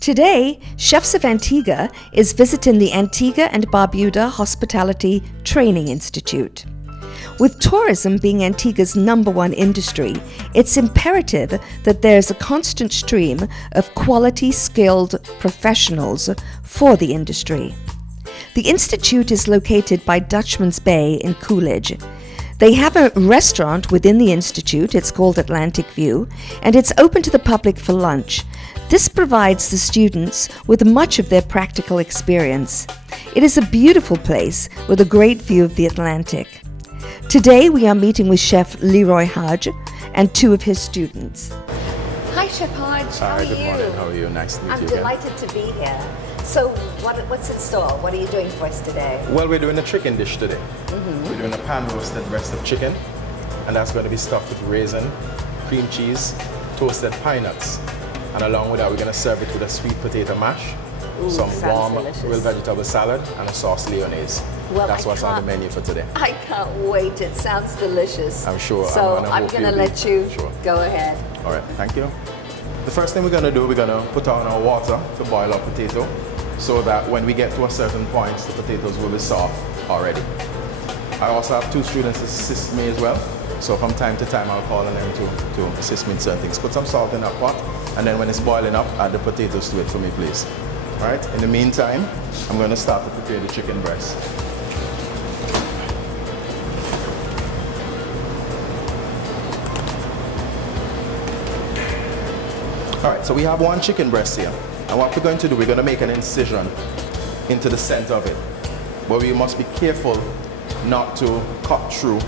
Today, Chefs of Antigua is visiting the Antigua and Barbuda Hospitality Training Institute. With tourism being Antigua's #1 industry, it's imperative that there's a constant stream of quality, skilled professionals for the industry. The institute is located by Dutchman's Bay in Coolidge. They have a restaurant within the institute, it's called Atlantic View, and it's open to the public for lunch. This provides the students with much of their practical experience. It is a beautiful place with a great view of the Atlantic. Today we are meeting with Chef Leroy Hodge and 2 of his students. Hi Chef Hodge, how are you? Good morning, how are you? Nice to meet you I'm again. delighted to be here. So what's in store? What are you doing for us today? Well, we're doing a chicken dish today. We're doing a pan-roasted breast of chicken, and that's going to be stuffed with raisin, cream cheese, toasted pine nuts. And along with that, we're going to serve it with a sweet potato mash, some warm grilled vegetable salad, and a sauce lyonnaise. Well, that's what's on the menu for today. I can't wait. It sounds delicious. I'm sure. So I'm going to let you go ahead. All right, thank you. The first thing we're going to do, we're going to put on our water to boil our potato so that when we get to a certain point, the potatoes will be soft already. I also have 2 students to assist me as well. So from time to time, I'll call on them to assist me in certain things. Put some salt in that pot, and then when it's boiling up, add the potatoes to it for me, please. All right, in the meantime, I'm going to start to prepare the chicken breast. All right, so we have 1 chicken breast here. And what we're going to do, we're going to make an incision into the center of it. But we must be careful not to cut through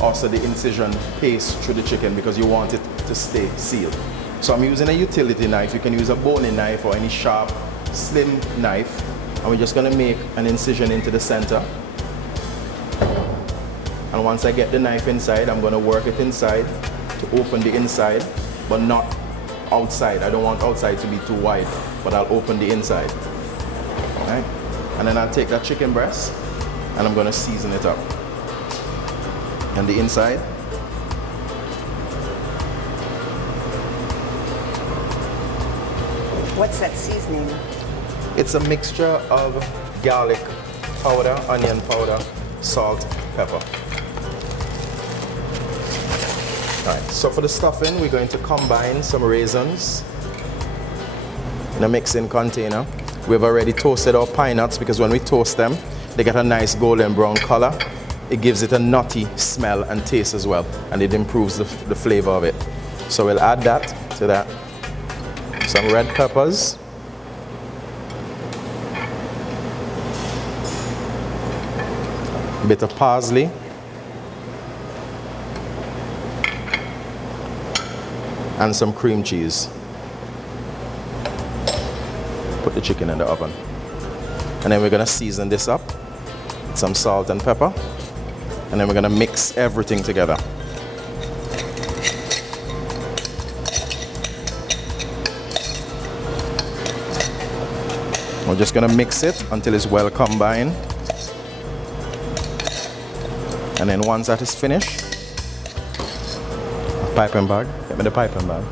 also the incision paste through the chicken because you want it to stay sealed. So I'm using a utility knife. You can use a boning knife or any sharp, slim knife. And we're just going to make an incision into the center. And once I get the knife inside, I'm going to work it inside to open the inside, but not outside. I don't want outside to be too wide, but I'll open the inside. All right? And then I'll take that chicken breast and I'm going to season it up. And the inside. What's that seasoning? It's a mixture of garlic powder, onion powder, salt, pepper. All right, so for the stuffing, we're going to combine some raisins in a mixing container. We've already toasted our pine nuts because when we toast them, they get a nice golden brown color. It gives it a nutty smell and taste as well, and it improves the flavor of it. So we'll add that to that. Some red peppers. A bit of parsley. And some cream cheese. Put the chicken in the oven. And then we're going to season this up with some salt and pepper. And then we're going to mix everything together. We're just going to mix it until it's well combined. And then once that is finished, piping bag. Get me the piping bag.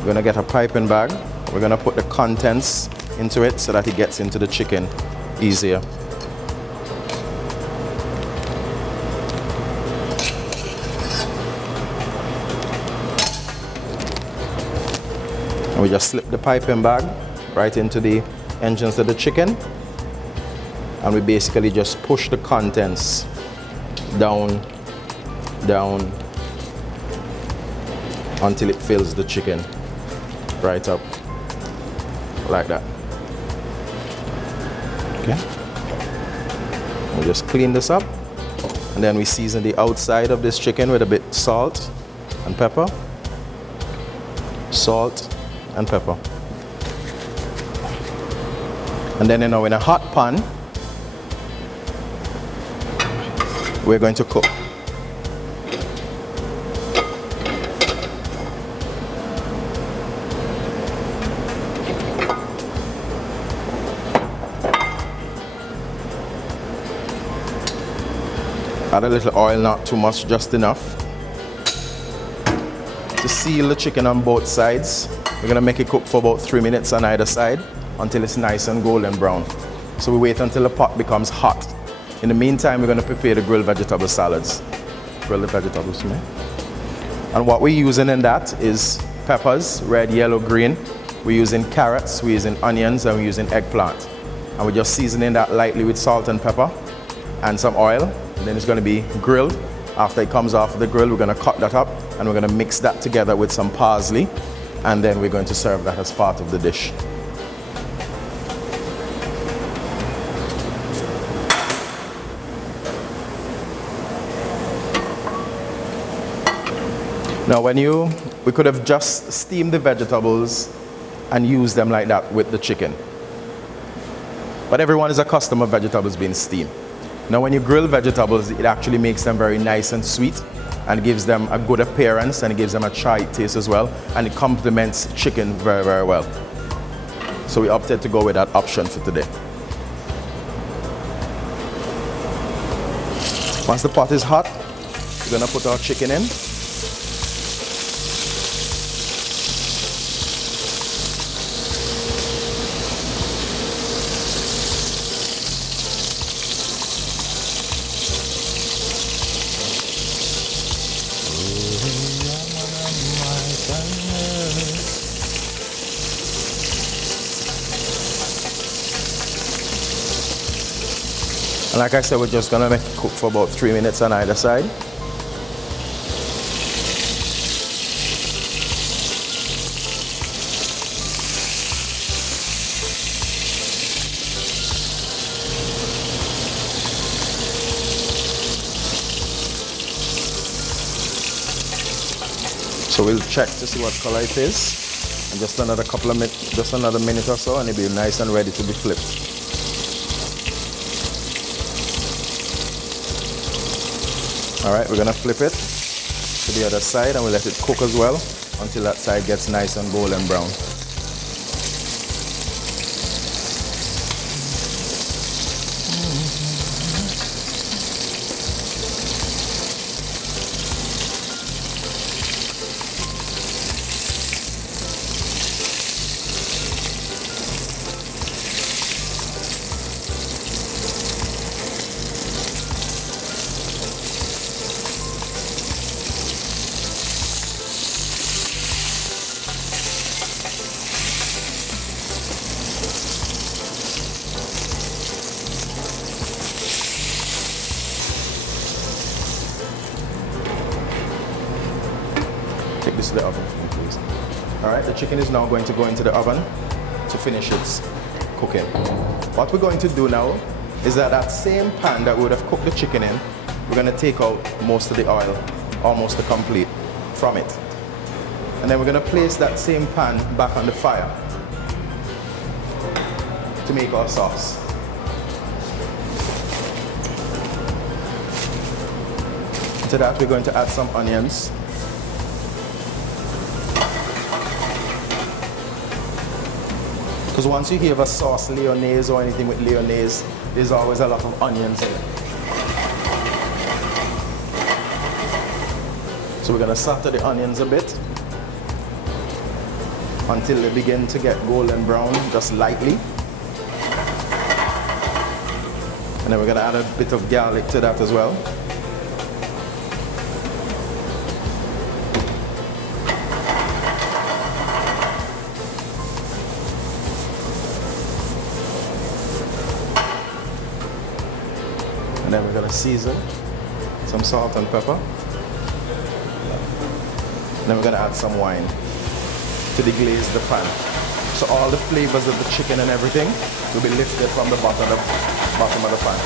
We're going to get a piping bag. We're going to put the contents into it so that it gets into the chicken easier. And we just slip the piping bag right into the entrance of the chicken. And we basically just push the contents down, down, until it fills the chicken right up like that. Okay, we'll just clean this up and then we season the outside of this chicken with a bit salt and pepper, salt and pepper, and then in a hot pan we're going to cook. Add a little oil, not too much, just enough to seal the chicken on both sides. We're gonna make it cook for about 3 minutes on either side until it's nice and golden brown. So we wait until the pot becomes hot. In the meantime, we're gonna prepare the grilled vegetable salads. Grill the vegetables, man. And what we're using in that is peppers, red, yellow, green. We're using carrots, we're using onions, and we're using eggplant. And we're just seasoning that lightly with salt and pepper and some oil. And then it's gonna be grilled. After it comes off the grill, we're gonna cut that up and we're gonna mix that together with some parsley. And then we're going to serve that as part of the dish. Now we could have just steamed the vegetables and used them like that with the chicken. But everyone is accustomed to vegetables being steamed. Now when you grill vegetables, it actually makes them very nice and sweet and gives them a good appearance and it gives them a chai taste as well, and it complements chicken very, very well. So we opted to go with that option for today. Once the pot is hot, we're gonna put our chicken in. And like I said, we're just gonna make it cook for about 3 minutes on either side. So we'll check to see what color it is. And just another couple of minutes, just another minute or so, and it'll be nice and ready to be flipped. All right, we're gonna flip it to the other side and we'll let it cook as well until that side gets nice and golden brown. Take this to the oven for me, please. All right, the chicken is now going to go into the oven to finish its cooking. What we're going to do now is that same pan that we would have cooked the chicken in, we're going to take out most of the oil, almost the complete, from it. And then we're going to place that same pan back on the fire to make our sauce. To that, we're going to add some onions. Because once you have a sauce, lyonnaise or anything with lyonnaise, there's always a lot of onions in it. So we're going to sauté the onions a bit until they begin to get golden brown, just lightly. And then we're going to add a bit of garlic to that as well. And then we're going to season some salt and pepper. And then we're going to add some wine to deglaze the pan. So all the flavors of the chicken and everything will be lifted from the bottom of the pan.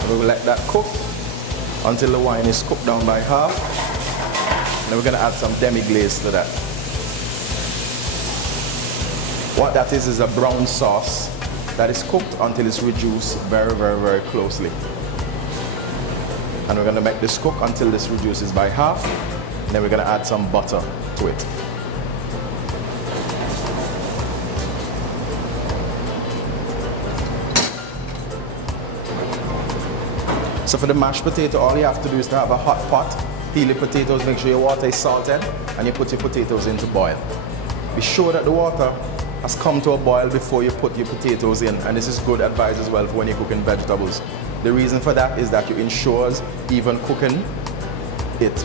And we will let that cook until the wine is cooked down by half. Then we're going to add some demi-glaze to that. What that is a brown sauce that is cooked until it's reduced very, very, very closely. And we're going to make this cook until this reduces by half. And then we're going to add some butter to it. So for the mashed potato, all you have to do is to have a hot pot, peel your potatoes, make sure your water is salted, and you put your potatoes in to boil. Be sure that the water has come to a boil before you put your potatoes in, and this is good advice as well for when you're cooking vegetables. The reason for that is that it ensures even cooking, it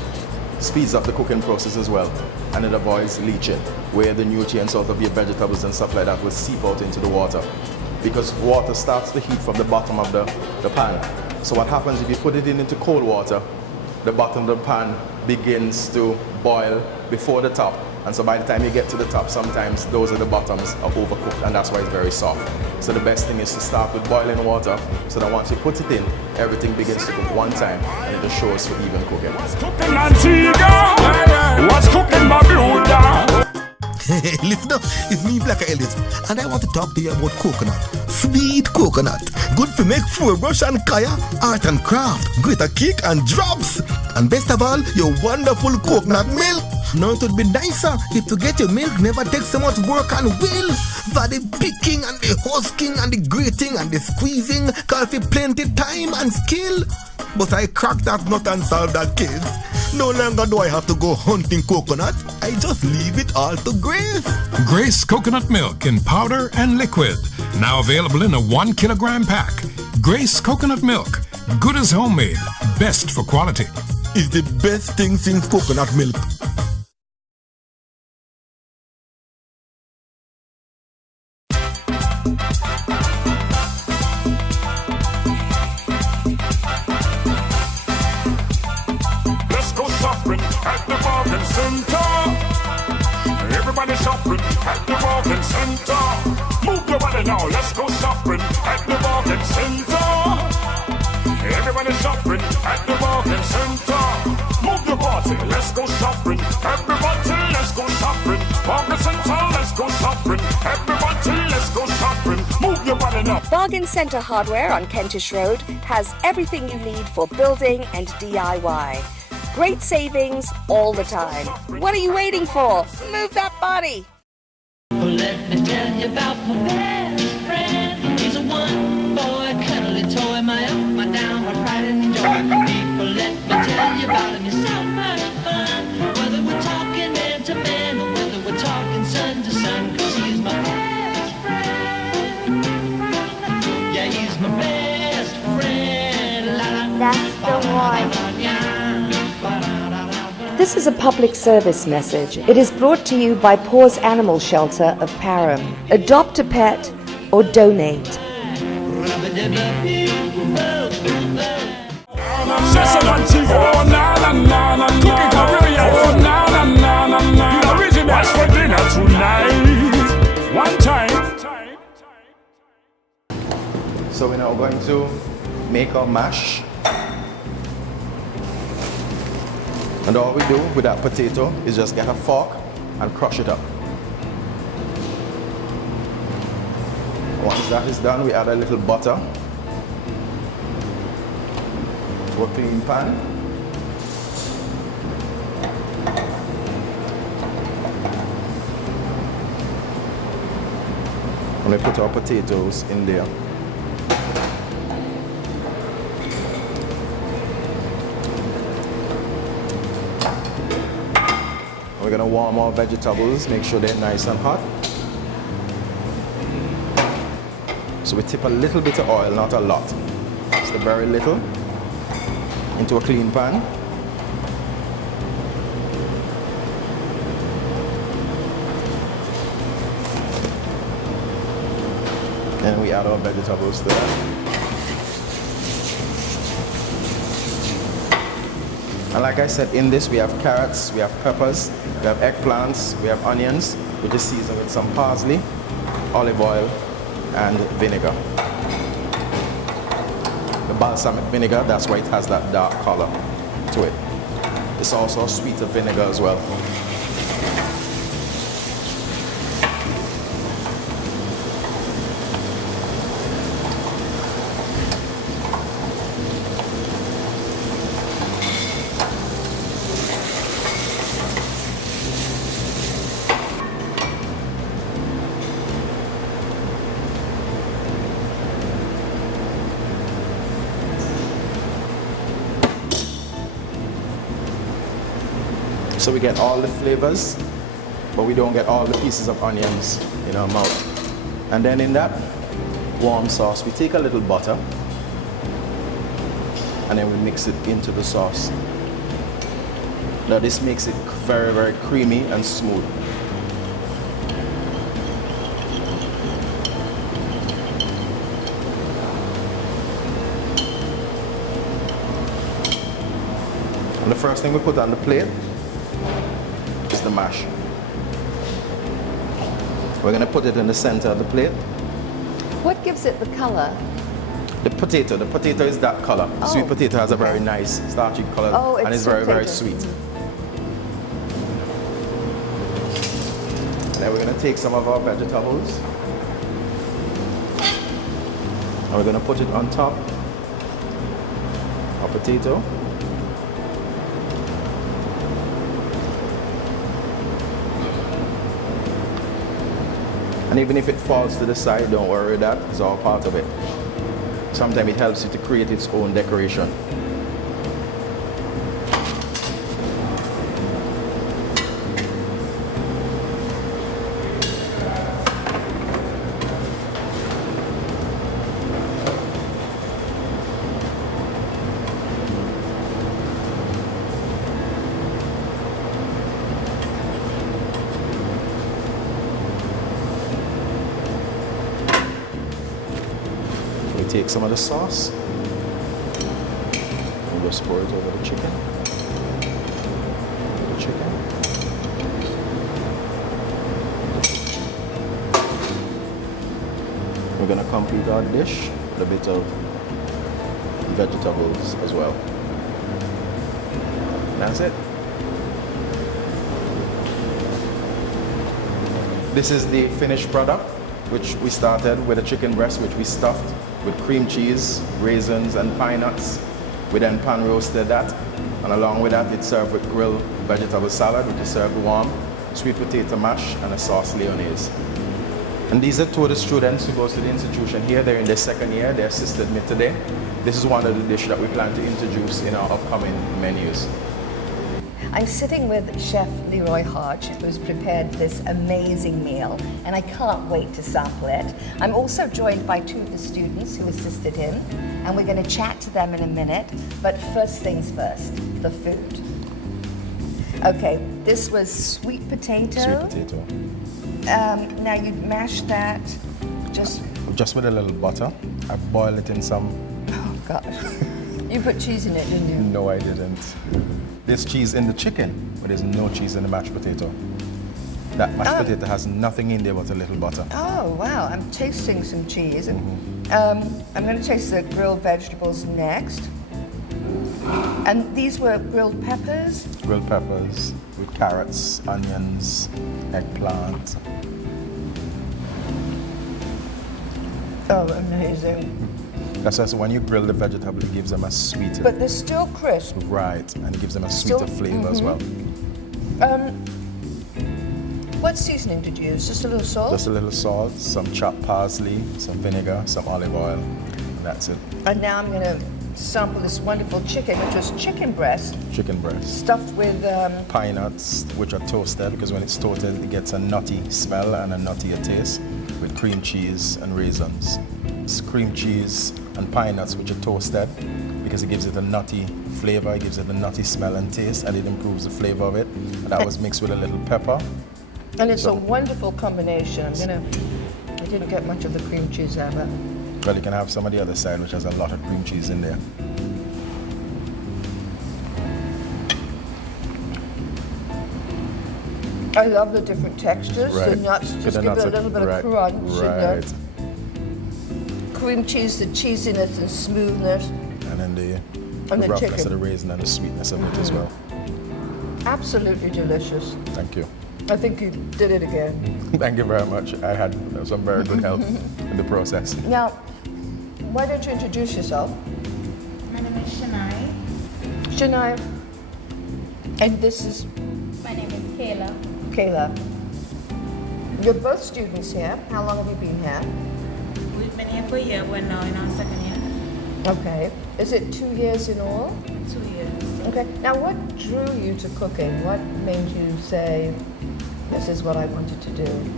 speeds up the cooking process as well, and it avoids leaching, where the nutrients out of your vegetables and stuff like that will seep out into the water, because water starts to heat from the bottom of the pan. So what happens if you put it into cold water, the bottom of the pan begins to boil before the top, and so by the time you get to the top, sometimes those at the bottoms are overcooked, and that's why it's very soft. So the best thing is to start with boiling water, so that once you put it in, everything begins to cook one time, and it assures for even cooking. What's cooking Antigua? What's cooking Barbuda? Listen up, it's me, Black Ellis, and I want to talk to you about coconut. Sweet coconut, good to make floor brush and kaya, art and craft, glitter cake and drops. And best of all, your wonderful coconut milk. Now it would be nicer if to get your milk never takes so much work and will. For the picking and the husking and the grating and the squeezing, call for plenty time and skill. But I cracked that nut and solved that case. No longer do I have to go hunting coconut. I just leave it all to Grace. Grace coconut milk in powder and liquid. Now available in a 1 kilogram pack. Grace coconut milk. Good as homemade. Best for quality. It's the best thing since coconut milk. Let's go shopping at the bargain center. Everybody shopping at the bargain center. Move your body now. Let's go shopping at the bargain center. Everybody shopping at the bargain center. Move your body. Let's go shopping. Everybody, let's go shopping. Bargain center. Let's go shopping. Everybody, let's go shopping. Move your body now. Bargain Centre Hardware on Kentish Road has everything you need for building and DIY. Great savings all the time. What are you waiting for? Move that body! Well, let me tell you about my best friend. He's a one-boy cuddly toy, my up, my down, my pride and joy. People, let me tell you about him. He's so much fun. Whether we're talking man to man or whether we're talking sun to sun, 'cause he's my best friend. Yeah, he's my best friend. That's the one. This is a public service message. It is brought to you by Paws Animal Shelter of Parham. Adopt a pet or donate. Session Antigua. Oh, na na na na. Cooking Caribbean. Oh, na na na na na. The original. What's for dinner tonight? One time. So we're now going to make our mash. And all we do with that potato is just get a fork and crush it up. Once that is done, we add a little butter to a clean pan. And we put our potatoes in there. We're going to warm our vegetables, make sure they're nice and hot. So we tip a little bit of oil, not a lot, just a very little, into a clean pan. And we add our vegetables to that. And like I said, in this we have carrots, we have peppers, we have eggplants, we have onions, which is seasoned with some parsley, olive oil, and vinegar. The balsamic vinegar, that's why it has that dark color to it. It's also a sweeter vinegar as well. So we get all the flavors, but we don't get all the pieces of onions in our mouth. And then in that warm sauce, we take a little butter and then we mix it into the sauce. Now this makes it very, very creamy and smooth. And the first thing we put on the plate is the mash. We're going to put it in the center of the plate. What gives it the color? The potato is that color. Oh, Sweet potato has a very okay. nice starchy color, Oh, and it's it's very, sweet very potato. sweet. Then we're going to take some of our vegetables and we're going to put it on top of potato. And even if it falls to the side, don't worry, that is all part of it. Sometimes it helps you to create its own decoration. Take some of the sauce and just pour it over the chicken. We're going to complete our dish with a bit of vegetables as well. That's it. This is the finished product, which we started with a chicken breast, which we stuffed with cream cheese, raisins, and pine nuts. We then pan roasted that, and along with that, it's served with grilled vegetable salad, which is served warm, sweet potato mash, and a sauce lyonnaise. And these are two of the students who goes to the institution here. They're in their second year. They assisted me today. This is one of the dishes that we plan to introduce in our upcoming menus. I'm sitting with Chef Leroy Hodge, who's prepared this amazing meal, and I can't wait to sample it. I'm also joined by two of the students who assisted him, and we're going to chat to them in a minute. But first things first, the food. Okay, this was sweet potato. Sweet potato. Now you mash that just with a little butter. I boil it in some. Oh gosh. You put cheese in it, didn't you? No, I didn't. There's cheese in the chicken, but there's no cheese in the mashed potato. That mashed potato has nothing in there but a little butter. Oh wow, I'm tasting some cheese. I'm going to taste the grilled vegetables next. And these were grilled peppers? Grilled peppers with carrots, onions, eggplant. Oh, amazing. That's just when you grill the vegetable, it gives them a sweeter. But they're still crisp. Right, and it gives them a sweeter flavor as well. What seasoning did you use? Just a little salt? Just a little salt, some chopped parsley, some vinegar, some olive oil, and that's it. And now I'm going to sample this wonderful chicken, which was chicken breast. Chicken breast. Stuffed with... pine nuts, which are toasted, because when it's toasted, it gets a nutty smell and a nuttier taste, with cream cheese and raisins. It's cream cheese and pine nuts, which are toasted, because it gives it a nutty flavor, it gives it a nutty smell and taste, and it improves the flavor of it. And that was mixed with a little pepper. And it's a wonderful combination. I didn't get much of the cream cheese there, but... Well, you can have some of the other side, which has a lot of cream cheese in there. I love the different textures. Right. The nuts just give it a little bit of crunch. Right. Cream cheese, the cheesiness and smoothness. And then the the roughness chicken. of the raisin and the sweetness of it as well. Absolutely delicious. Thank you. I think you did it again. Thank you very much. I had some very good help in the process. Now, why don't you introduce yourself? My name is Shania. Shania. And this is My name is Kayla. Kayla. You're both students here. How long have you been here? We've been here for a year. We're now in our second year. Okay. Is it 2 years in all? 2 years. Okay. Now, what drew you to cooking? What made you say, this is what I wanted to do?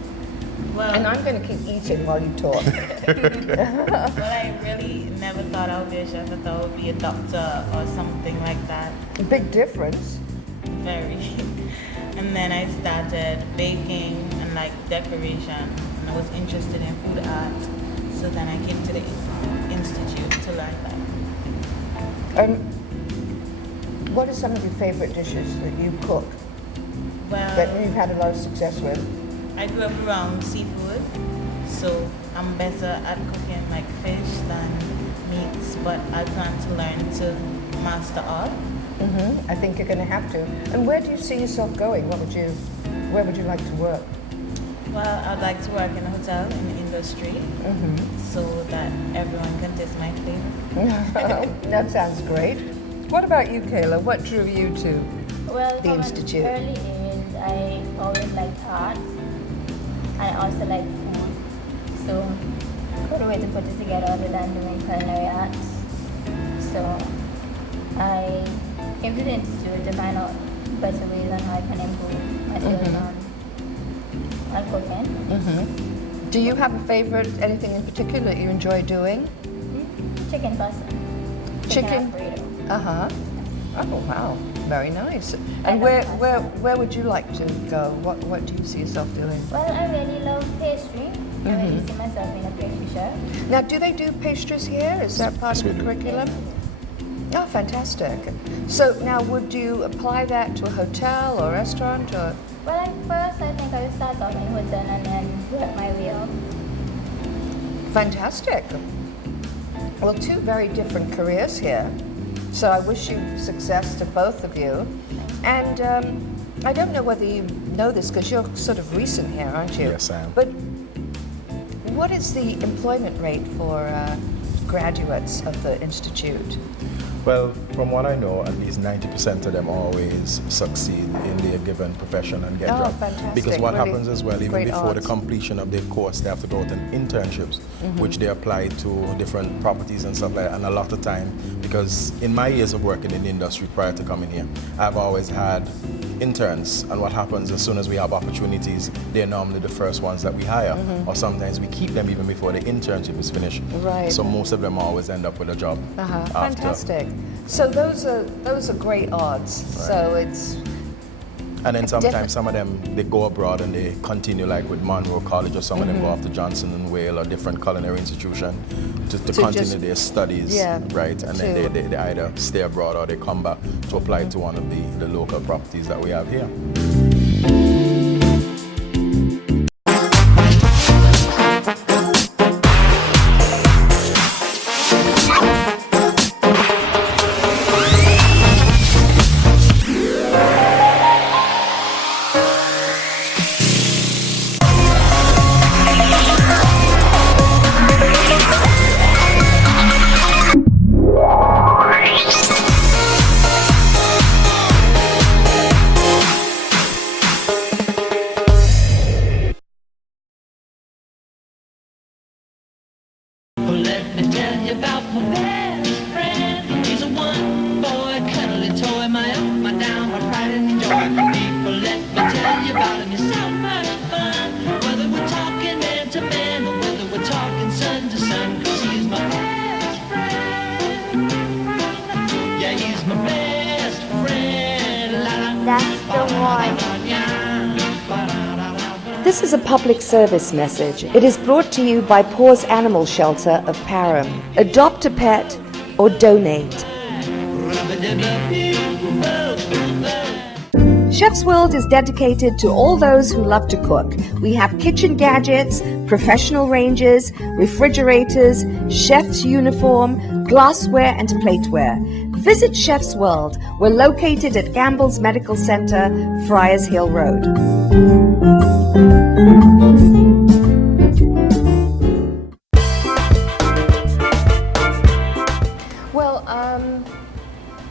Well, And I'm going to keep eating while you talk. well, I really never thought I would be a chef. I thought I would be a doctor or something like that. Big difference. Very. And then I started baking and like decoration, and I was interested in food art. So then I came to the institute to learn that. What are some of your favorite dishes that you cook that Well, you've had a lot of success with? I grew up around seafood, so I'm better at cooking like fish than meats, but I plan to learn to master art. I think you're going to have to. And where do you see yourself going? Where would you like to work? Well, I'd like to work in a hotel in the industry so that everyone can taste my flavor. That sounds great. What about you, Kayla? What drew you to Well, the from an institute? early age, I always liked art. I also like food. So, what a way to put it together other than doing culinary arts. So, I came to the institute to find out better ways on how I can improve my skills on cooking. Do you have a favorite, anything in particular that you enjoy doing? Chicken pasta. Chicken? Alfredo. Uh-huh. Oh, wow. Very nice. I And love where would you like to go? What do you see yourself doing? Well, I really love pastry. I really see myself being a pastry chef. Now, do they do pastries here? Is that part Yes, of we the do. curriculum? Oh, fantastic. So now, would you apply that to a hotel or restaurant or? Well, at first, I think I would start off in a hotel and then work my way up. Fantastic. Well, two very different careers here. So I wish you success to both of you. And I don't know whether you know this because you're sort of recent here, aren't you? Yes, I am. But what is the employment rate for graduates of the institute? Well, from what I know, at least 90% of them always succeed in their given profession and get Oh, jobs. fantastic. Because what Really happens as well, even great before the odds. completion of their course, they have to go out on internships, which they apply to different properties and stuff like that. And a lot of time, because in my years of working in the industry prior to coming here, I've always had interns. And what happens as soon as we have opportunities, they're normally the first ones that we hire. Or sometimes we keep them even before the internship is finished. Right. So most of them always end up with a job after. Fantastic. So those are great odds. So it's And then Different. sometimes some of them, they go abroad and they continue like with Monroe College, or some of them go off to Johnson and Wales or different culinary institution to continue just- their studies, yeah, right? And then they either stay abroad or they come back to apply to one of the local properties that we have here. Well, let me tell you about my best friend. He's a one-boy cuddly toy, my up, my down, my pride and joy. People, let me tell you about him. He's so much fun. Whether we're talking man to man or whether we're talking sun to sun, 'cause he's my best friend. Yeah, he's my best friend. La, la, That's the one. This is a public service message. It is brought to you by Paws Animal Shelter of Parham. Adopt a pet or donate. Chef's World is dedicated to all those who love to cook. We have kitchen gadgets, professional ranges, refrigerators, chef's uniform, glassware and plateware. Visit Chef's World. We're located at Gamble's Medical Center, Friars Hill Road. Well,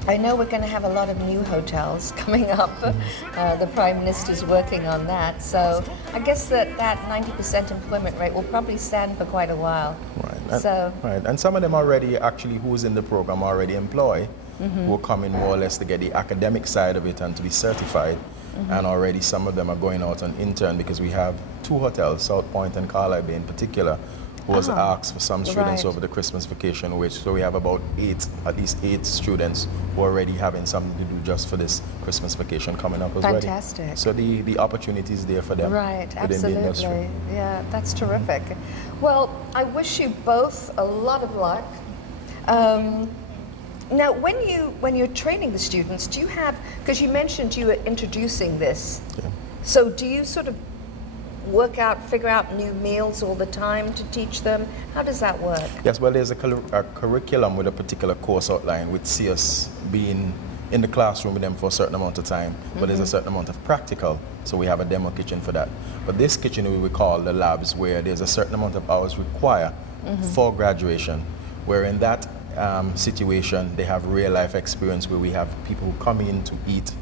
I know we're going to have a lot of new hotels coming up. The Prime Minister's working on that. So I guess that 90% employment rate will probably stand for quite a while. Right. And, So, right. And some of them already, actually, who's in the program already employ who are coming more or less to get the academic side of it and to be certified. And already some of them are going out on intern because we have 2 hotels, South Point and Carlisle Bay in particular, who has asked for some students over the Christmas vacation, so we have about at least 8 students who are already having something to do just for this Christmas vacation coming up as well. Fantastic. So the opportunity is there for them within the industry. Yeah, that's terrific. Well, I wish you both a lot of luck. Now, when you're training the students, do you have, because you mentioned you were introducing this, so do you sort of figure out new meals all the time to teach them? How does that work? Yes, well, there's a curriculum with a particular course outline which see us being in the classroom with them for a certain amount of time, but there's a certain amount of practical, so we have a demo kitchen for that. But this kitchen we call the labs, where there's a certain amount of hours required for graduation, where in that situation they have real life experience where we have people who come in to eat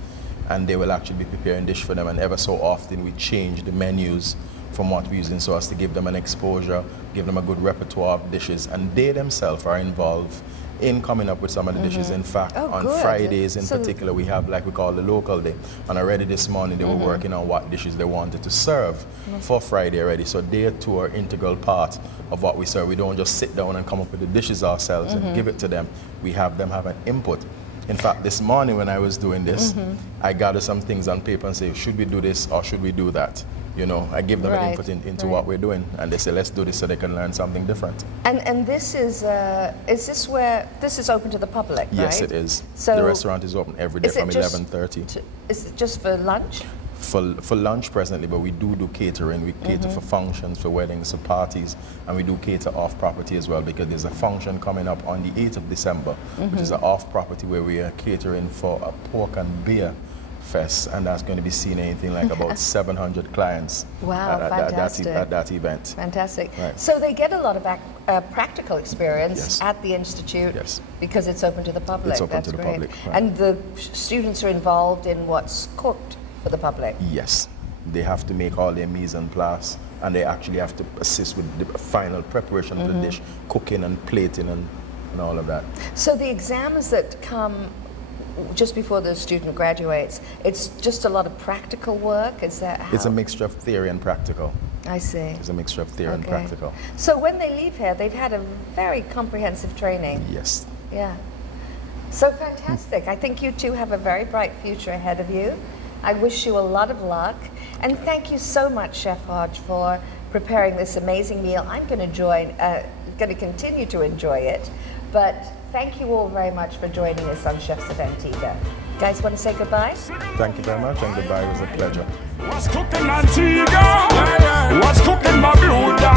and they will actually be preparing dish for them, and ever so often we change the menus from what we're using so as to give them an exposure, give them a good repertoire of dishes, and they themselves are involved in coming up with some of the dishes. In fact, on Fridays in particular, we have like we call the local day, and already this morning they were working on what dishes they wanted to serve for Friday already, so they too are integral part of what we serve. We don't just sit down and come up with the dishes ourselves and give it to them. We have them have an input. In fact, this morning when I was doing this, I gathered some things on paper and say, should we do this or should we do that? You know, I give them an input into what we're doing, and they say, let's do this so they can learn something different. And this is open to the public, right? Yes, it is. So the restaurant is open every day from 11:30. Is it just for lunch? For lunch presently, but we do catering. We cater for functions, for weddings, for parties, and we do cater off property as well, because there's a function coming up on the 8th of December, which is an off property where we are catering for a pork and beer fest, and that's going to be seeing anything like about 700 clients at that event. Fantastic. Right. So they get a lot of practical experience at the Institute because it's open to the public. It's open That's to the great. public. Right. And the students are involved in what's cooked for the public. Yes. They have to make all their mise en place, and they actually have to assist with the final preparation of the dish, cooking and plating and all of that. So the exams that come just before the student graduates, it's just a lot of practical work? Is that how? It's a mixture of theory and practical. I see. It's a mixture of theory and practical. So when they leave here, they've had a very comprehensive training. Yes. Yeah. So fantastic. I think you two have a very bright future ahead of you. I wish you a lot of luck. And thank you so much, Chef Hodge, for preparing this amazing meal. I'm going to continue to enjoy it. But thank you all very much for joining us on Chefs of Antigua. Guys, want to say goodbye? Thank you very much, and goodbye. It was a pleasure. What's cooking Antigua? What's cooking Barbuda?